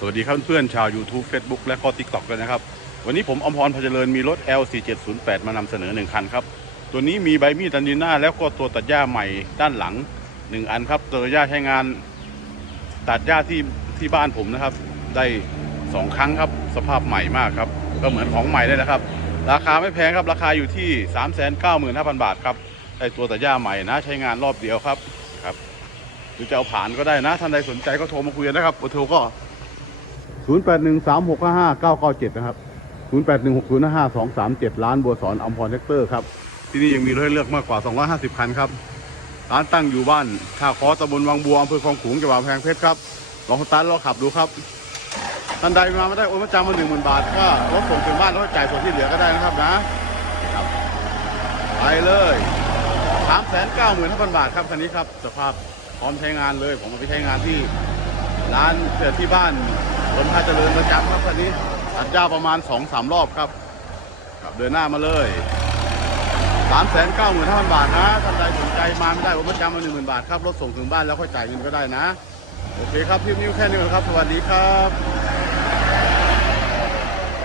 สวัสดีครับเพื่อนๆชาว YouTube Facebook และก็ TikTok กันนะครับ วันนี้ผมอมพรพเจริญมีรถ L4708 มานำเสนอ 1 คันครับ ตัวนี้มีใบมีดตันดีน่าแล้วก็ตัวตัดหญ้าใหม่ด้านหลัง 1 อันครับตัวตัดหญ้าใช้งาน ตัดหญ้าที่ที่บ้านผมนะครับ ได้ 2 ครั้งครับ สภาพใหม่มากครับ ก็เหมือนของใหม่เลยนะครับ ราคาไม่แพงครับราคาอยู่ที่ 395,000 บาทครับได้ตัวตัดหญ้าใหม่นะใช้งานรอบเดียวครับครับหรือจะเอาผ่านก็ได้นะท่านใดสนใจก็โทรมาคุยนนะครับเบอร์โทรก็ 0 8 1 3 6 5 5 9 9 7 นะครับ 0 8 1 6 0 5 2 3 7ล้านบัวสอนอัมพรแท็กเตอร์ครับ ที่นี่ยังมีรถให้เลือกมากกว่า 250 คันครับ ร้านตั้งอยู่บ้านท่าคอตำบลวังบัวอำเภอคลองขลุงจังหวัดแพงเพชรครับ ลองสตาร์ทลองขับดูครับท่านใดมาไม่ได้โอนประจำมาหนึ่งหมื่นบาท ก็รถส่งถึงบ้านแล้วจ่ายส่วนที่เหลือก็ได้นะครับนะครับไปเลยสามแสนเก้าหมื่นห้าพันบาทครับคันนี้ครับสภาพพร้อมใช้งานเลย ผมเอาไปใช้งานที่ร้านเกิดที่บ้าน ผลพาเจริญประจำครับคันนี้ตัดหญ้าประมาณสองสามรอบครับครับเดินหน้ามาเลยสามแสนเก้าหมื่นห้าพันบาทนะท่านใดสนใจมาไม่ได้ผมประจำมาหนึ่งหมื่นบาทครับรถส่งถึงบ้านแล้วค่อยจ่ายเงินก็ได้นะ โอเคครับพี่นิ้วแค่นี้ก่อนครับ สวัสดีครับ